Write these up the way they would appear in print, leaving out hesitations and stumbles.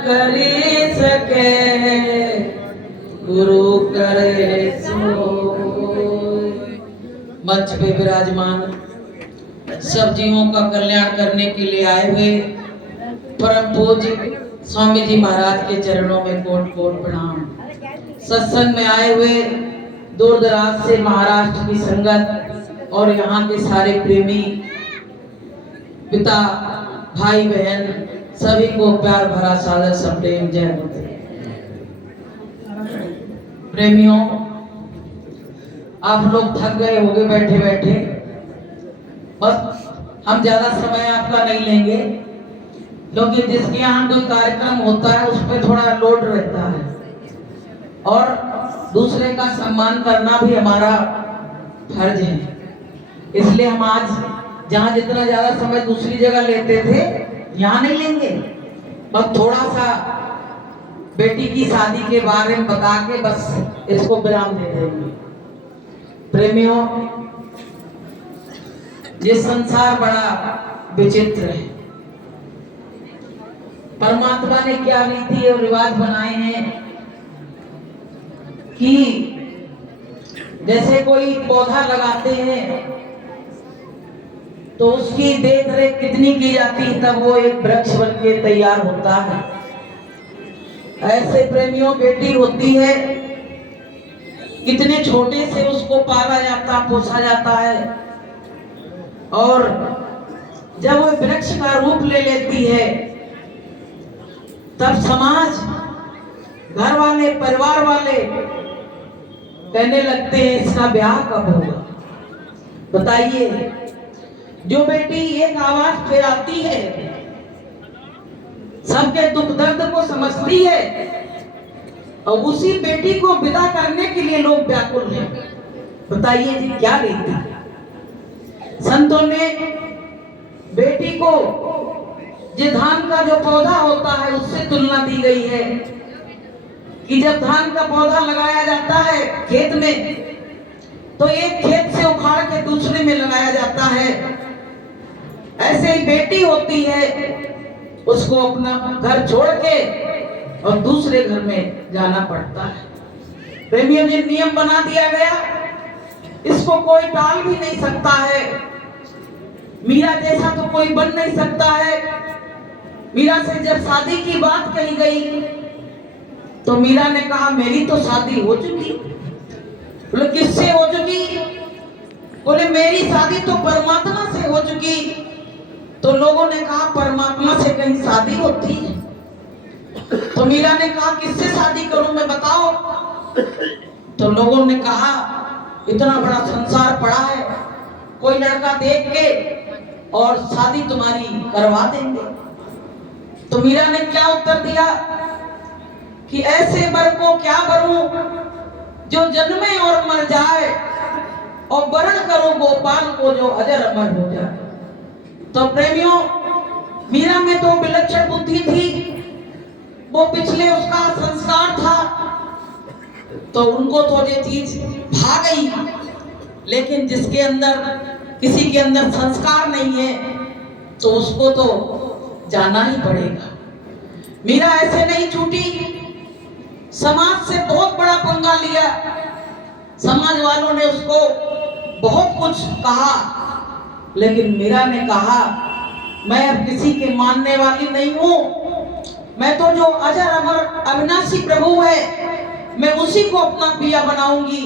करी सके, गुरु करे सो। मंच पे विराजमान सब जीवों का कल्याण करने के लिए आए हुए परम पूज्य स्वामी जी महाराज के चरणों में कोट कोट प्रणाम। सत्संग में आए हुए दूर दराज से महाराष्ट्र की संगत और यहाँ के सारे प्रेमी पिता भाई बहन सभी को प्यार भरा सादर सप्रेम जय होते। प्रेमियों, आप लोग थक गए होंगे बैठे बैठे, बस हम ज्यादा समय आपका नहीं लेंगे क्योंकि जिसके यहाँ कोई कार्यक्रम होता है उस पर थोड़ा लोड रहता है और दूसरे का सम्मान करना भी हमारा फर्ज है। इसलिए हम आज जहाँ जितना ज्यादा समय दूसरी जगह लेते थे यहाँ नहीं लेंगे, बस थोड़ा सा बेटी की शादी के बारे में बता के बस इसको विराम दे देंगे। प्रेमियों, ये संसार बड़ा विचित्र है। परमात्मा ने क्या रीति और रिवाज बनाए हैं कि जैसे कोई पौधा लगाते हैं तो उसकी देख रेख कितनी की जाती है तब वो एक वृक्ष बन के तैयार होता है। ऐसे प्रेमियों, बेटी होती है, कितने छोटे से उसको पाला जाता पोसा जाता है और जब वो वृक्ष का रूप ले लेती है तब समाज, घर वाले, परिवार वाले कहने लगते हैं इसका ब्याह कब होगा। बताइए, जो बेटी एक आवाज फैलाती है, सबके दुख दर्द को समझती है और उसी बेटी को विदा करने के लिए लोग व्याकुल हैं। बताइए जी, क्या रीति। संतों ने बेटी को जो धान का जो पौधा होता है उससे तुलना दी गई है कि जब धान का पौधा लगाया जाता है खेत में तो एक खेत से उखाड़ के दूसरे में लगाया जाता है। ऐसे ही बेटी होती है, उसको अपना घर छोड़ के और दूसरे घर में जाना पड़ता है। प्रेमियों, जी, नियम बना दिया गया, इसको कोई टाल भी नहीं सकता है। मीरा जैसा तो कोई बन नहीं सकता है। मीरा से जब शादी की बात कही गई तो मीरा ने कहा मेरी तो शादी हो चुकी। बोले किससे हो चुकी? बोले मेरी शादी तो परमात्मा से हो चुकी। तो लोगों ने कहा परमात्मा से कहीं शादी होती है? तो मीरा ने कहा किससे शादी करूं मैं, बताओ। तो लोगों ने कहा इतना बड़ा संसार पड़ा है, कोई लड़का देख के और शादी तुम्हारी करवा देंगे। तो मीरा ने क्या उत्तर दिया कि ऐसे वर को क्या वरूं जो जन्मे और मर जाए और वरण करो गोपाल को जो अजर अमर हो जाए। तो प्रेमियों, मीरा में तो विलक्षण बुद्धि थी, वो पिछले उसका संस्कार था तो उनको तो ये चीज भा गई। लेकिन जिसके अंदर, किसी के अंदर संस्कार नहीं है तो उसको तो जाना ही पड़ेगा। मीरा ऐसे नहीं छूटी, समाज से बहुत बड़ा पंगा लिया। समाज वालों ने उसको बहुत कुछ कहा, लेकिन मीरा ने कहा मैं अब किसी के मानने वाली नहीं हूं। मैं तो जो अजर अमर अविनाशी प्रभु है मैं उसी को अपना पिया बनाऊंगी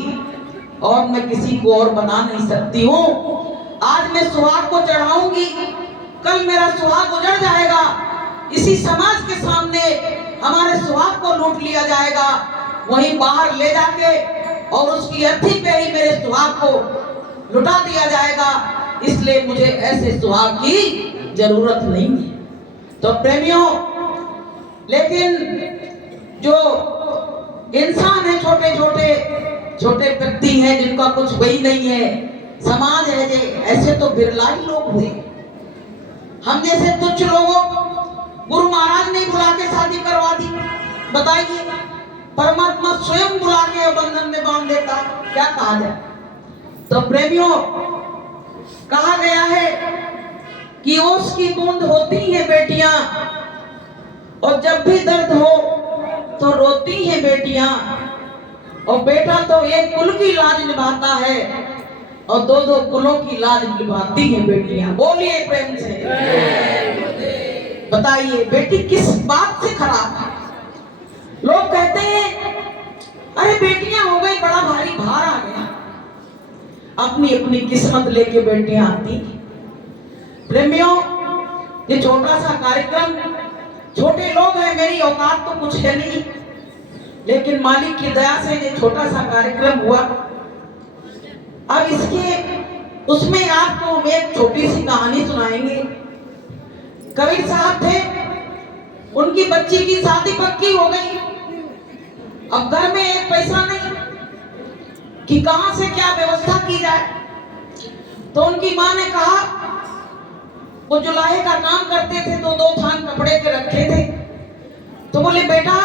और मैं किसी को और बना नहीं सकती हूँ। आज मैं सुहाग को चढ़ाऊंगी, कल मेरा सुहाग उजड़ जाएगा, इसी समाज के सामने हमारे सुहाग को लूट लिया जाएगा, वहीं बाहर ले जाके और उसकी अर्थी पे ही मेरे सुहाग को लुटा दिया जाएगा। इसलिए मुझे ऐसे सुहाग की जरूरत नहीं है। तो प्रेमियों, लेकिन जो इंसान है, छोटे छोटे व्यक्ति हैं जिनका कुछ वही नहीं है, समाज है जे, ऐसे तो बिरला ही लोग हुए। हम जैसे तुच्छ लोगों गुरु महाराज ने बुला के शादी करवा दी। बताइए, परमात्मा स्वयं बुला के बंधन में बांध देता, क्या कहा जाए। तो प्रेमियों, कहा गया है कि ओस की बूंद होती है बेटियां और जब भी दर्द हो तो रोती हैं बेटियां, और बेटा तो एक कुल की लाज निभाता है और दो दो कुलों की लाज निभाती हैं बेटियां। बोलिए प्रेम से। बताइए बेटी किस बात से खराब है? लोग कहते हैं अरे बेटियां हो गई, बड़ा भारी भार आ गया। अपनी अपनी किस्मत लेके बेटियां आती। प्रेमियों, ये छोटा सा कार्यक्रम, छोटे लोग हैं, मेरी औकात तो कुछ है नहीं, लेकिन मालिक की दया से ये छोटा सा कार्यक्रम हुआ। अब इसके उसमें आपको एक छोटी सी कहानी सुनाएंगे। कबीर साहब थे, उनकी बच्ची की शादी पक्की हो गई। अब घर में एक पैसा नहीं कि कहां से क्या व्यवस्था की जाए, तो उनकी मां ने कहा, वो जुलाहे का काम करते थे तो 2 थान कपड़े के रखे थे, तो बोले बेटा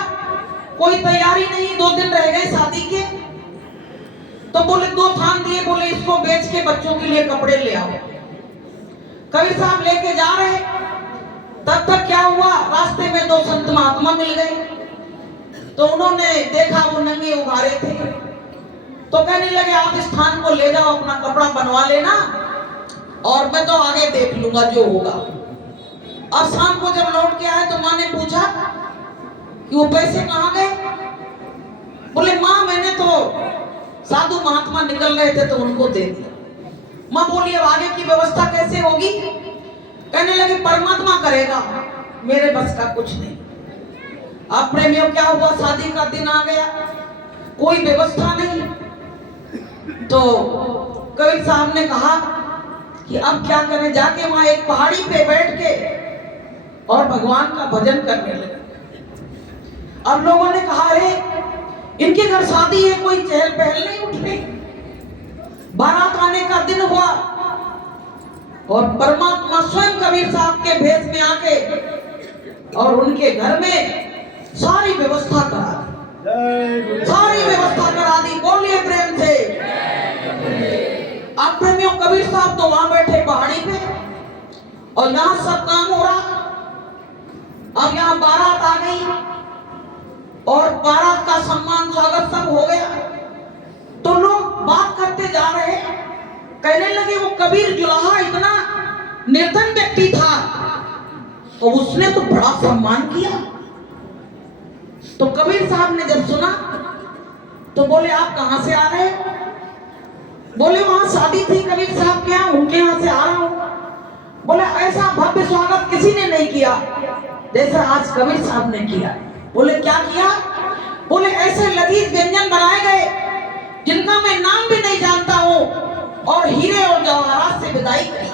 कोई तैयारी नहीं, 2 दिन रह गए शादी के, तो बोले 2 थान दिए, बोले इसको बेच के बच्चों के लिए कपड़े ले आओ। कबीर साहब लेके जा रहे, तब तक क्या हुआ, रास्ते में 2 संत महात्मा मिल गए। तो उन्होंने देखा वो नंगे उघारे थे, तो कहने लगे आप इस थान को ले जाओ, अपना कपड़ा बनवा लेना और मैं तो आगे देख लूंगा जो होगा। अब शाम को जब लौट के आए तो माँ ने पूछा कि वो पैसे कहाँ गए? बोले माँ मैंने तो साधु महात्मा निकल रहे थे तो उनको दे दिया। माँ बोली अब आगे की व्यवस्था कैसे होगी? कहने लगे परमात्मा करेगा, मेरे बस का कुछ नहीं। अब प्रेमियों क्या हुआ, शादी का दिन आ गया, कोई व्यवस्था नहीं। तो कबीर साहब ने कहा कि अब क्या करें, जाके वहां एक पहाड़ी पे बैठ के और भगवान का भजन करने लगे। अब लोगों ने कहा अरे इनके घर शादी है, कोई चहल पहल नहीं उठ रही। बारात आने का दिन हुआ और परमात्मा स्वयं कबीर साहब के भेष में आके और उनके घर में सारी व्यवस्था करा दी, सारी व्यवस्था करा दी। बोलिए प्रेम से। अब प्रेमियों कबीर साहब तो वहां बैठे पहाड़ी पे और यहाँ सब काम हो रहा। अब यहाँ बारात आ गई और बारात का सम्मान स्वागत सब हो गया, तो लोग बात करते जा रहे, कहने लगे वो कबीर जुलाहा इतना निर्धन व्यक्ति था तो उसने तो बड़ा सम्मान किया। तो कबीर साहब ने जब सुना तो बोले आप कहां से आ रहे हो? बोले वहां शादी थी कबीर साहब के यहाँ, उनके यहाँ से आ रहा हूं। बोले ऐसा भव्य स्वागत किसी ने नहीं किया जैसा आज कबीर साहब ने किया। बोले क्या किया? बोले ऐसे लजीज व्यंजन बनाए गए जिनका मैं नाम भी नहीं जानता हूं और हीरे और जवाहरात से विदाई करी।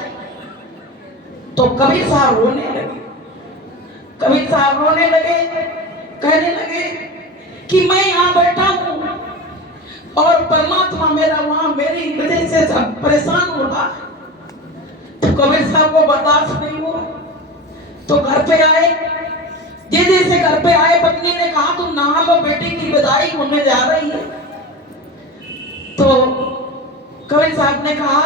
तो कबीर साहब रोने लगे, कबीर साहब रोने लगे, कहने लगे कि मैं यहाँ बैठा हूं और परमात्मा मेरा वहां मेरी वजह से सब परेशान हो रहा। तो कबीर साहब को बर्दाश्त नहीं हुआ तो घर पे आए। जैसे घर पे आए पत्नी ने कहा तुम नहा लो, बेटी की विदाई होने जा रही है। तो कबीर साहब ने कहा,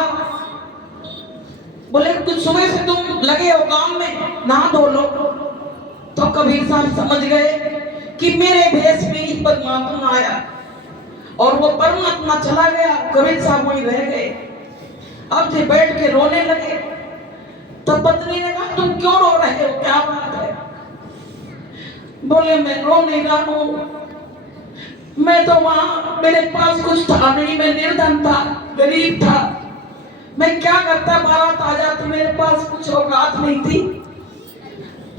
बोले कुछ सुबह से तुम लगे हो काम में, नहा धो लो। तो कबीर साहब समझ गए कि मेरे भेष में ही परमात्मा आया और वो परमात्मा चला गया, कबीर साहब वहीं रह गए। अब से बैठ के रोने लगे। तो पत्नी ने कहा तुम क्यों रो रहे हो, क्या बात है? बोले मैं रो नहीं रहा हूं, मैं तो वहां मेरे पास कुछ था नहीं, मैं निर्धन था, गरीब था, मैं क्या करता, बारात आ जाती, मेरे पास कुछ औकात नहीं थी,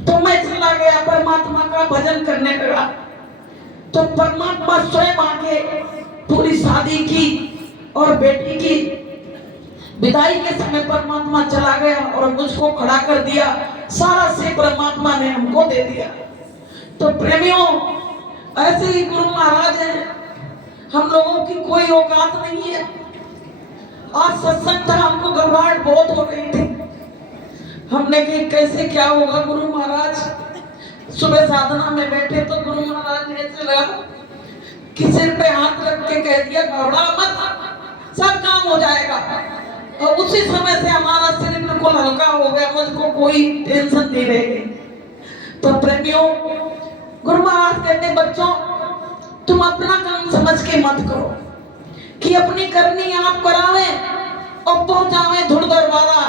तो मैं चला गया परमात्मा का भजन करने लगा। तो परमात्मा स्वयं आके पूरी शादी की और बेटी की विदाई के समय परमात्मा चला गया और मुझको खड़ा कर दिया, सारा से परमात्मा ने हमको दे दिया। तो प्रेमियों ऐसे ही गुरु महाराज हैं, हम लोगों की कोई औकात नहीं है। आज सत्संग था, हमको घबराहट बहुत हो रही थी, हमने कही कैसे क्या होगा गुरु महाराज। सुबह साधना में बैठे तो गुरु महाराज ने ऐसे लगा कि सिर पे हाथ रख के कह दिया घबरा मत, सब काम हो जाएगा। और उसी समय से हमारा सिर बिल्कुल हल्का हो गया, मुझको कोई टेंशन नहीं रहेगी। तो प्रेमियों गुरु महाराज कहते बच्चों तुम अपना काम समझ के मत करो कि अपनी करनी आप करावे और पहुंचावे धुर दरबारा।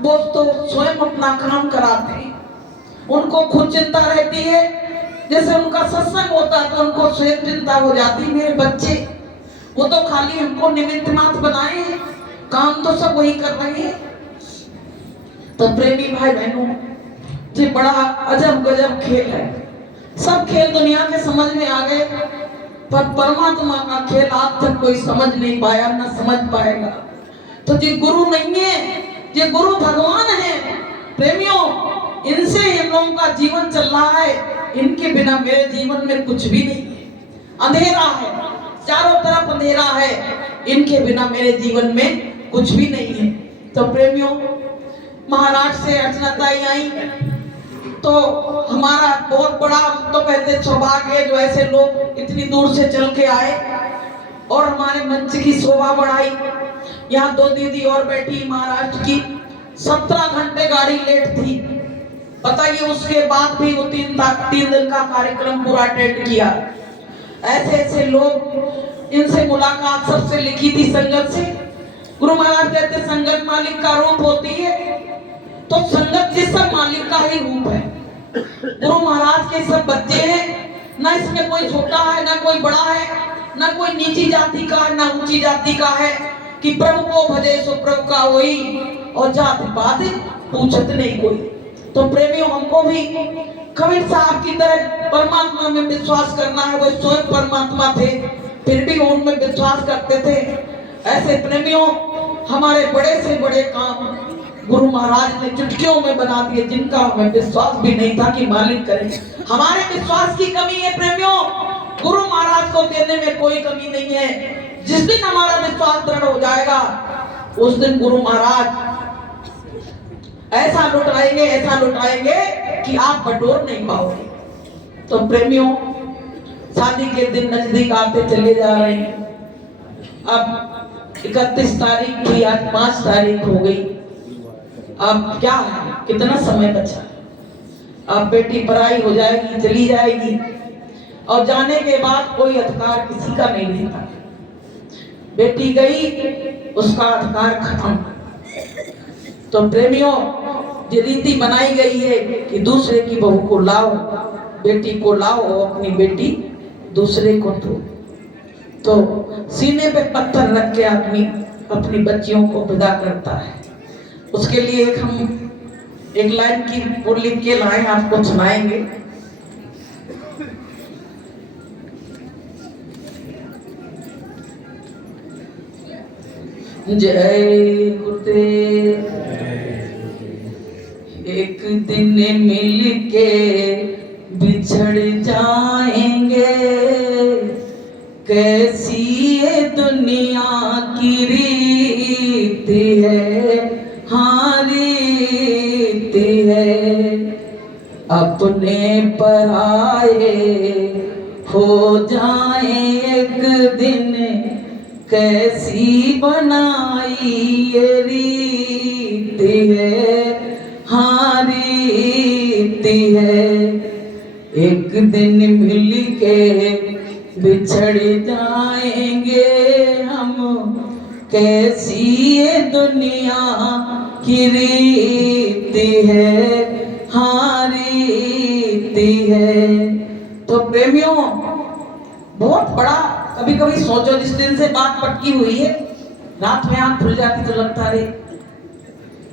वो तो स्वयं अपना काम कराते हैं, उनको खुद चिंता रहती है। जैसे उनका सत्संग होता है तो उनको स्वयं चिंता हो जाती, मेरे बच्चे वो तो खाली हमको निमित्त मात्र बनाए हैं, काम तो सब वही कर रहे हैं। तो प्रेमी भाई बहनों, ये बड़ा अजब गजब खेल है। सब खेल दुनिया के समझ में आ गए, पर परमात्मा का खेल आज तक कोई समझ नहीं पाया, ना समझ पाएगा। तो ये गुरु नहीं है, ये गुरु भगवान है। प्रेमियों, इनसे हम लोगों का जीवन चल रहा है, इनके बिना मेरे जीवन में कुछ भी नहीं है। अंधेरा है, चारों तरफ अंधेरा है, इनके बिना मेरे जीवन में कुछ भी नहीं है। तो प्रेमियों, महाराज से अर्चनाताई आई तो हमारा बहुत बड़ा तो कहते सौभाग्य है जो ऐसे लोग इतनी दूर से चल के आए और हमारे मंच की शोभा बढ़ाई। यहाँ 2 दीदी और बैठी महाराष्ट्र की, 17 घंटे गाड़ी लेट थी। बताइए, उसके बाद भी वो 3 दिन का कार्यक्रम पूरा अटेंड किया। ऐसे ऐसे लोग, इनसे मुलाकात सबसे लिखी थी संगत से। गुरु महाराज कहते संगत मालिक का रूप होती है, तो संगत जिस सब मालिक का ही रूप है। गुरु महाराज के सब बच्चे हैं, ना इसमें कोई छोटा है ना कोई बड़ा है, ना कोई नीची जाति का है ना ऊंची जाति का है, कि प्रभु को भजे सो प्रभु का होई, और जाति पात पूछत नहीं कोई। तो प्रेमियों, हमको भी कबीर साहब की तरह परमात्मा में विश्वास करना है। वो स्वयं परमात्मा थे, फिर भी उनमें विश्वास करते थे। ऐसे प्रेमियों, हमारे बड़े से बड़े काम गुरु महाराज ने चुटकियों में बना दिए, जिनका हमें विश्वास भी नहीं था कि मालिक करे। हमारे विश्वास की कमी है प्रेमियों, गुरु महाराज को देने में कोई कमी नहीं है। जिस दिन हमारा विश्वास दृढ़ हो जाएगा, उस दिन गुरु महाराज ऐसा लुटाएंगे कि आप बटोर नहीं पाओगे। तो प्रेमियों, शादी के दिन नजदीक आते चले जा रहे हैं। अब 31 तारीख थी, आज 5 तारीख हो गई। अब क्या है, कितना समय बचा? अब बेटी पराई हो जाएगी, चली जाएगी, और जाने के बाद कोई अधिकार किसी का नहीं रहता। बेटी गई, उसका अधिकार खत्म। तो प्रेमियों, ये रीति बनाई गई है कि दूसरे की बहू को लाओ, बेटी को लाओ, और अपनी बेटी दूसरे को दो। तो सीने पे पत्थर रख के आदमी अपनी बच्चियों को विदा करता है। उसके लिए हम एक लाइन की वो लिख के लाए, आपको सुनाएंगे। जय गुरुदेव। एक दिन मिल के बिछड़ जाएंगे, कैसी ये दुनिया की रीत है, हाँ रीत है। अपने पराए हो जाए एक दिन, कैसी बनाई ये रीत है, हाँ रीत है। एक दिन मिल के बिछड़ जाएंगे हम, कैसी ये दुनिया की रीत है, हाँ रीत है। तो प्रेमियों, बहुत बड़ा, कभी कभी सोचो, जिस दिन से बात पटकी हुई है, रात में आंख खुल जाती तो लगता है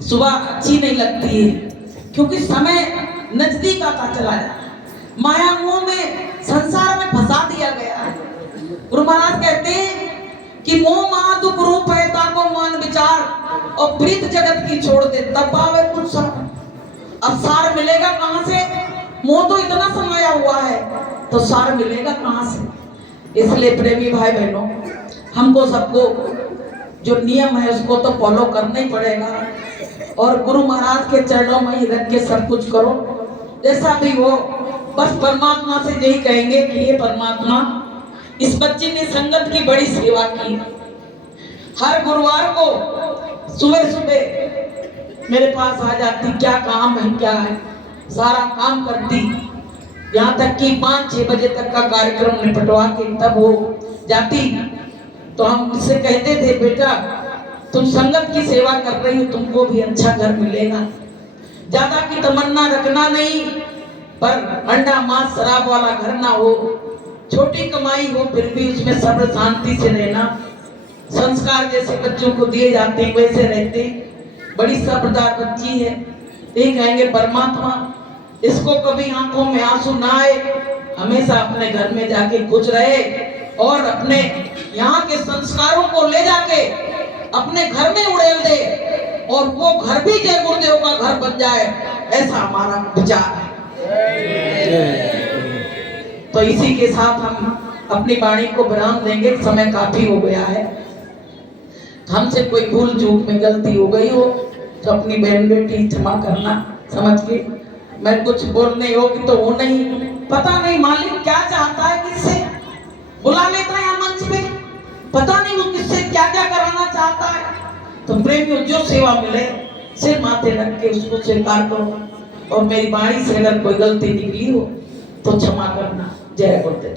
सुबह अच्छी नहीं लगती है, क्योंकि समय नजदीक आता चला जाए, माया मोह में, संसार में फंसा दिया गया है। गुरु महाराज कहते हैं कि मोह महादुख रूप है, ताको मान विचार, और प्रीत जगत की छोड़ दे, तब पावे कुछ सार। अब सार मिलेगा कहां से? मोह तो इतना समाया हुआ है, तो सार मिलेगा कहां से? इसलिए प्रेमी भाई बहनों, हमको सबको जो नियम है उसको तो फॉलो करना ही पड़ेगा, और गुरु महाराज के चरणों में ही रख के सब कुछ करो, जैसा भी हो। बस परमात्मा से यही कहेंगे कि ये परमात्मा, इस बच्चे ने संगत की बड़ी सेवा की। हर गुरुवार को सुबह सुबह मेरे पास आ जाती, क्या काम है क्या है, सारा काम करती, यहाँ तक कि 5-6 बजे तक का कार्यक्रम निपटवा के तब वो जाती। तो हम उससे कहते थे, बेटा तुम संगत की सेवा कर रही हो, तुमको भी अच्छा घर मिलेगा। ज्यादा की तमन्ना रखना नहीं, पर अंडा मांस शराब वाला घर ना हो, छोटी कमाई हो फिर भी उसमें सब्र शांति से रहना। संस्कार जैसे बच्चों को दिए जाते हैं वैसे रहते। बड़ी सब्रदार बच्ची है। ये कहेंगे परमात्मा इसको कभी आंखों में आंसू ना आए, हमेशा अपने घर में जाके खुश रहे और अपने यहाँ के संस्कारों को ले जाके अपने घर में उड़ेल दे और वो घर भी जय गुरुदेव का घर बन जाए, ऐसा हमारा विचार है। तो इसी के साथ हम अपनी वाणी को विराम देंगे। समय काफी हो गया है। हमसे कोई भूल चूक में गलती हो गई हो तो अपनी बहन बेटी क्षमा करना समझ के। मैं कुछ बोलने योग्य तो वो नहीं, पता नहीं मालिक क्या चाहता है, किससे बुला लेता है मंच पे, पता नहीं वो किससे क्या क्या कराना चाहता है। तो प्रेमियों जो सेवा मिले सिर माथे रख के उसको स्वीकार करो और मेरी वाणी से अगर कोई गलती निकली हो तो क्षमा करना। जय गुरुदेव।